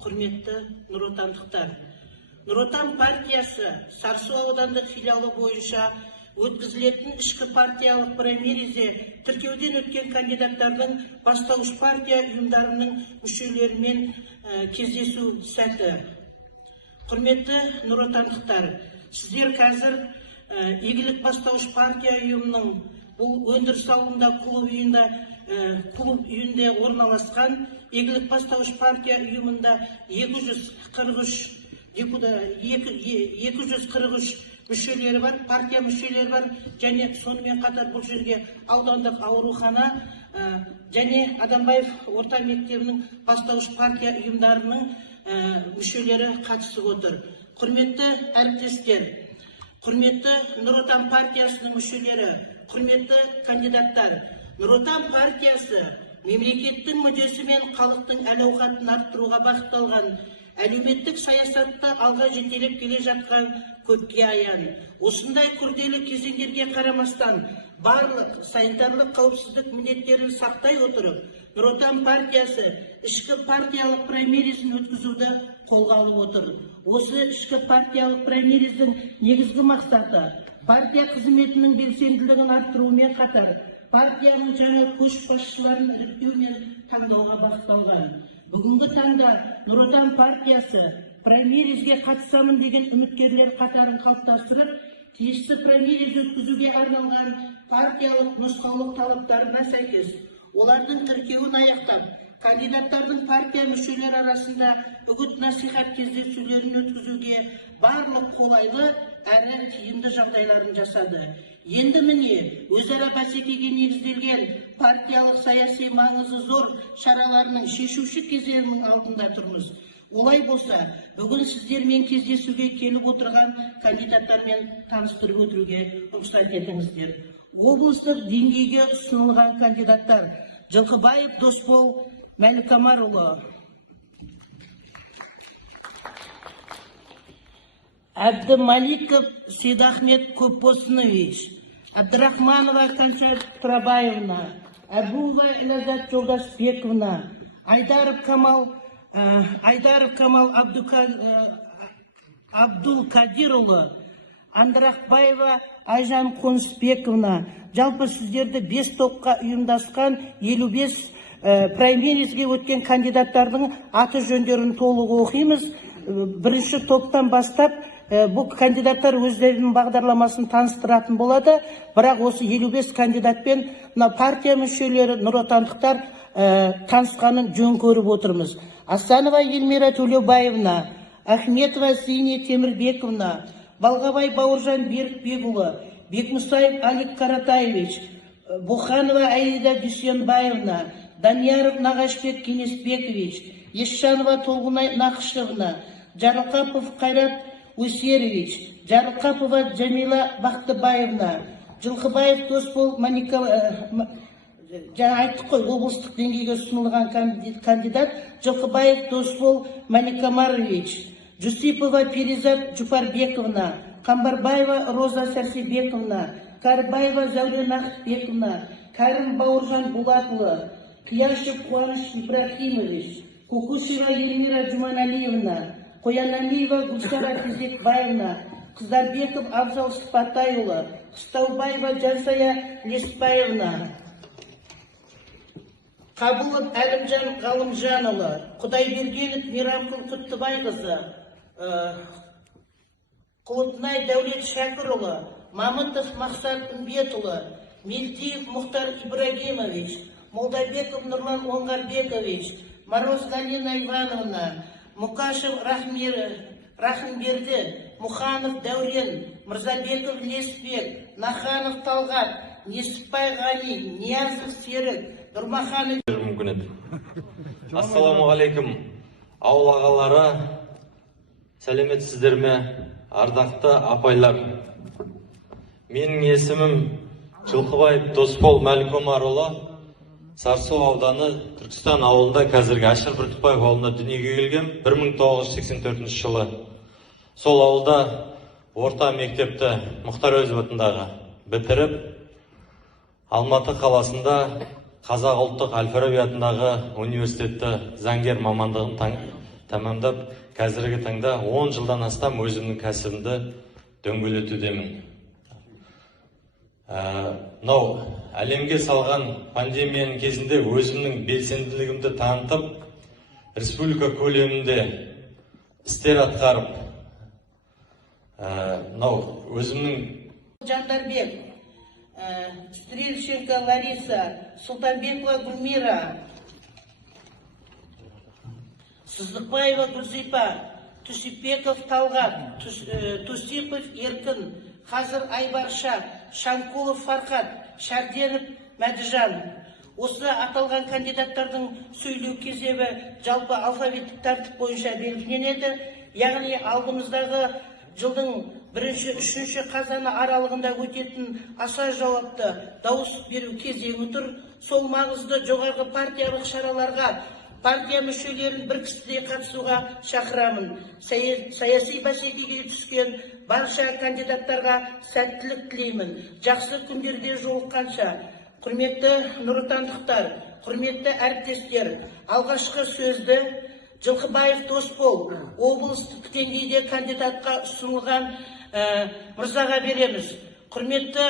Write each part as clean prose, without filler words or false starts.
Құрметті нұротандықтар, Нұротан партиясы Сарысу аудандық филиалы бойынша өткізілетін ішкі партиялық праймеризе тіркеуден өткен кандидаттардың бастауыш партия ұйымдарының мүшелерімен кездесу сәті. Құрметті нұротандықтар, сіздер қазір игілік бастауыш партия ұйымының бұл өндіріс ауылында клуб үйінде орналасқан игілік бастауыш партия ұйымында 243 мүшелері бар, партия мүшелері бар, және сонымен қатар бұл жерге аудандық аурухана және Адамбаев орта мектебінің бастауыш партия ұйымдарының мүшелері қатысып отыр. Құрметті әріптестер, құрметті Нұр Отан партиясының мүшелері, құрметті кандидаттар, Нұр Отан партиясы мемлекеттің мүддесі мен халықтың әл-ауқатын арттыруға бағытталған әлеуметтік саясатта алға жетелеп келе жатқан көпке аян. Осындай күрделі кезеңдерге қарамастан барлық санитарлық қауіпсіздік міндеттерін сақтай отырып, Нұр Отан партиясы ішкі партиялық праймеризін өткізуді қолға алып отыр. Осы ішкі партиялық праймериздің негізгі мақсаты партия қызметінің белсенділігін арттырумен қатар, партияның жаңа көшбасшыларын іріктеу мен таңдауға бағытталған. Бүгінгі таңда Нұр Отан партиясы праймеризге қатысамын деген үміткерлер қатарын қалыптастырып, тиісті праймериз өткізуге арналған партиялық нұсқаулық талаптарына сәйкес, олардың тіркеуін аяқтап, кандидаттардың партия мүшелері арасында үгіт-насихат кездесулерін өткізуге барлық қолайлы әрі тиімді жағдайларын жасады. Енді міне, өзара бәсекеге негізделген партиялық саяси маңызы зор шараларының шешуші кезеңінің алдында тұрмыз. Олай болса, бүгін сіздермен кездесуге келіп отырған кандидаттармен таныстырып өтуге рұқсат етіңіздер. Облыстық деңгейге ұсынылған кандидаттар: Жылқыбаев Досбол Мәлікамарұлы, Әбдімаликов Сейдахмет Көпбосынович, Абдрахманова Кансат Турабаевна, Әбуова Илазат Жолдасбековна, Айдаров Камал Абдулкадирұлы, Андрахбаева Айжан Қонысбековна. Жалпы сіздерді 5 топқа ұйымдасқан 55 праймеризге өткен кандидаттардың аты жөндерін толық оқимыз. Бірінші топтан бастап бұл кандидаттар өздерінің бағдарламасын таныстыратын болады, бірақ осы 55 кандидатпен партия мүшелері, нұротандықтар танысқанын жөн көріп отырмыз. Асанова Елмира Төлеубаевна, Ахметова Зине Темірбековна, Балғабай Бауыржан Берікбекұлы, Бекмұсаев Алик Каратаевич, Буханова Аида Дүйсенбаевна, Данияров Нағашбек Кенесбекович, Есшанова Толғынай Нақышевна, Жарылқапов Қайрат Өсерович, Жарылқапова Джамила Бақтыбаевна, Жылқыбаев Досбол айттық қой, облыстық деңгейге ұсынылған кандидат Жылқыбаев Досбол Маликамарович, Жусипова Перизат Жупарбековна, Қамбарбаева Роза Сәрсебековна, Кәрібаева Зәурен Ақбековна, Кәрім Бауыржан Булатұлы, Қияшев Қуаныш Ибрахимович, Кукусева Елмира Жуманалиевна, Қоянамиева Гүлшара Кезекбаевна, Қыздарбеков Абзал Сыпатайұлы, Қыстаубаева Жансая Леспаевна, Қабылов Әлімжан Ғалымжанұлы, Құдайбергенов Мейрамкүл Құттыбайқызы, Құлытнай Дәулет Шәкірұлы, Мамытов Мақсат Үмбетұлы, Мелдиев Мұхтар Ибрагимович, Молдабеков Нұрлан Оңғарбекович, Мороз Галина Ивановна, Мукашев Рахымберді, Мұханов Дәурен, Мырзабеков Леспек, Наханов Талғат, Несіпбай Ғани, Ниязов Серік, Нұрмаханов. Ассаламағалейкум, ауыл ағалары, сәлеметсіздер ме, ардақты апайлар. Менің есімім Жылқыбаев Досбол Мәлікамарұлы, Сарысу ауданы Түркістан ауылында, қазіргі Ашыр Бүртікбаев ауылында дүниеге келгем 1984 жылы. Сол ауылда орта мектепті Мұхтар Әуезов атындағы бітіріп, Алматы қаласында Қазақ ұлттық Әл-Фараби атындағы университетті заңгер мамандығын тамамдап, қазіргі таңда 10 жылдан астам өзімнің кәсібімді дөңгелетудемін. Мынау әлемге салған пандемияның кезінде өзімнің белсенділігімді танытып, республика көлемінде істер атқарып, мынау өзімнің Жандарбек, Стрельченко Лариса, Султанбекова Гульмира, Сыздықбаева Гүлзипа, Тусипеков Талғат, Тусипов Еркін, Қазір Айбарша, Шанкулов Фархат, Шарденов Мәдіжан. Осы аталған кандидаттардың сөйлеу кезебі жалпы алфавиттік тәртіп бойынша белгіленеді. Яғни алдымыздағы жылдың 1-3 қазаны аралығында өтетін аса жауапты дауыс беру кезеңі тұр. Сол маңызды жоғарғы партиялық шараларға партия мүшелерін бір кісіде қатысуға шақырамын. Саяси бәсекеге түскен барша кандидаттарға сәттілік тілеймін. Жақсы күндерде жолыққанша. Құрметті нұротандықтар, құрметті әріптестер, алғашқы сөзді Жылқыбаев Досбол облыстық деңгейде кандидатқа ұсынылған мырзаға береміз. Құрметті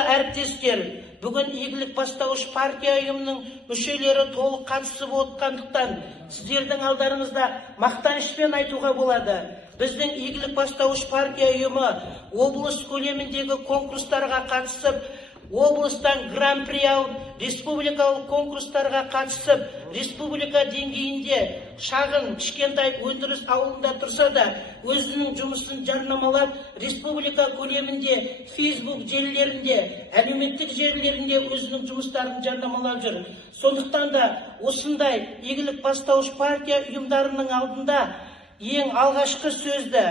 әріптестер, бүгін игілік бастауыш партия ұйымының мүшелері толық қатысып отқандықтан сіздердің алдарыңызда мақтанышпен айтуға болады. Біздің игілік бастауыш партия ұйымы облыс көлеміндегі конкурстарға қатысып, облыстан гран-при алып, республикалық конкурстарға қатысып, республика деңгейінде шағын кішкентай өндіріс ауылында тұрса да, өзінің жұмысын жарнамалап, республика көлемінде Facebook желілерінде, әлеуметтік желілерінде өзінің жұмыстарын жарнамалап жүр. Сондықтан да осындай игілік бастауыш партия ұйымдарының алдында ең алғашқы сөзді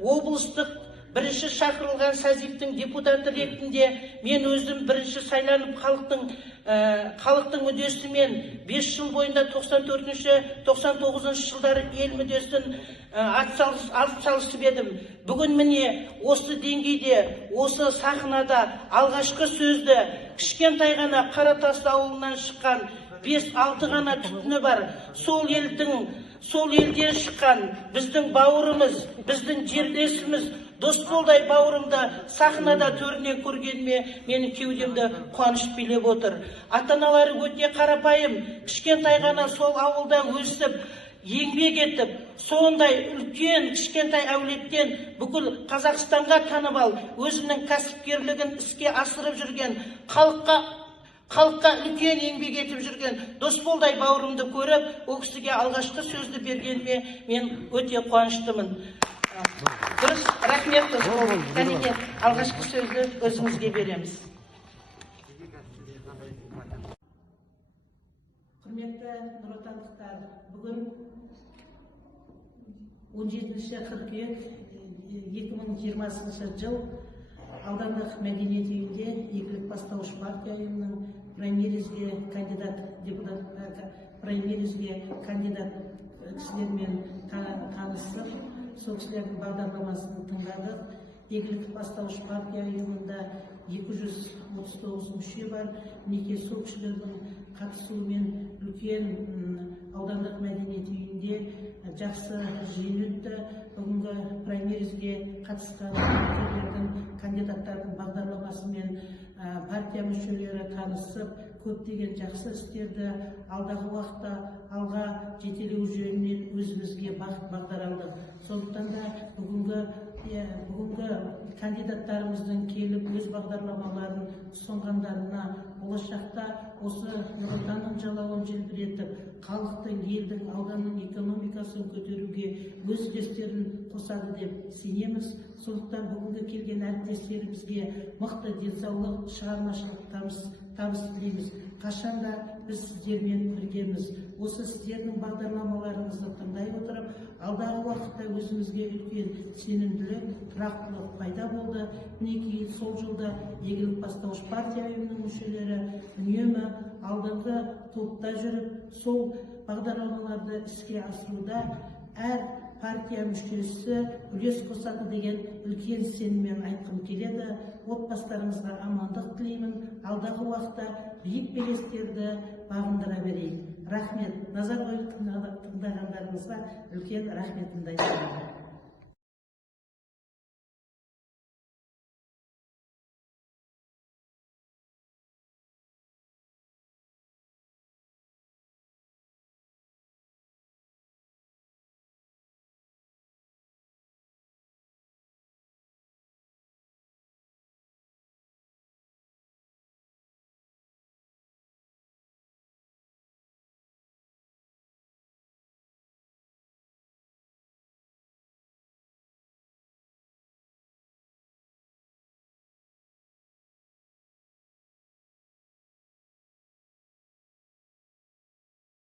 облыстық бірінші шақырылған сазиптің депутаты ретінде мен өзім бірінші сайланып халықтың мүддесімен 5 жыл бойында 94-99 жылдары ел мүддесін атсалысып едім. Бүгін міне осы деңгейде, осы сахнада алғашқы сөзді кішкентай ғана Қаратас ауылынан шыққан 5-6 ғана түтіні бар сол елден шыққан біздің бауырымыз, біздің жерлесіміз Досболдай бауырымды сахнада төрінен көргеніме менің кеудемді қуаныш билеп отыр. Ата-аналары өте қарапайым, кішкентай ғана сол ауылда өсіп, еңбек етіп, сондай үлкен кішкентай әулеттен бүкіл Қазақстанға танып ал, өзінің кәсіпкерлігін іске асырып жүрген, халыққа үлкен еңбек етіп жүрген Досболдай бауырымды көріп, ол кісіге алғашқы сөзді бергеніме мен өте қуаныштымын. Дұрыс, рахмет Досбол. Кәнеге алғашқы сөзді өзіңізге береміз. Құрметті нұротандықтар, бүгін 17 қыркүйек 2020 жыл аудандық мәдениет үйінде игілік бастауыш партия ұйымының праймеризге кандидат кісілермен танысып, сол кісілердің бағдарламасын тыңдадық. Игілік бастауыш партия ұйымында 239 мүше бар. Неке сол кісілердің қатысуымен үлкен аудандық мәдениет үйінде жақсы жиын өтті. Бүгінгі праймеризге қатысқан кандидаттардың бағдарламасымен партия мүшелері танысып, көптеген жақсы істерді алдағы уақытта алға жетелеу жөнінен өзімізге бағдар алдық. Сондықтан да бүгінгі кандидаттарымыздың келіп өз бағдарламаларын ұсынғандарына болашақта осы Нұр Отанның жалауын желбіретіп, халықтың, елдің, ауданның экономикасын көтеруге өз үлестерін қосады деп сенеміз. Сондықтан бүгінгі келген әріптестерімізге мықты денсаулық, шығармашылық табыс тілейміз. Қашанда біз сіздермен біргеміз. Осы сіздердің бағдарламаларыңызды тыңдай отырып, алдағы уақытта өзімізге үлкен сенімділік, тұрақтылық пайда болды. Мінекей сол жылда игілік бастауыш партия ұйымының мүшелері үнемі алдыңғы топта жүріп, сол бағдарламаларды іске асыруда әр партия мүшесі үлес қосады деген үлкен сеніммен айтқым келеді. Отбасыларыңызға амандық тілеймін. Алдағы уақытта биік белестерді бағындыра берейік. Рахмет. Назар қойып тыңдағандарыңызға үлкен рахметімді айтамын.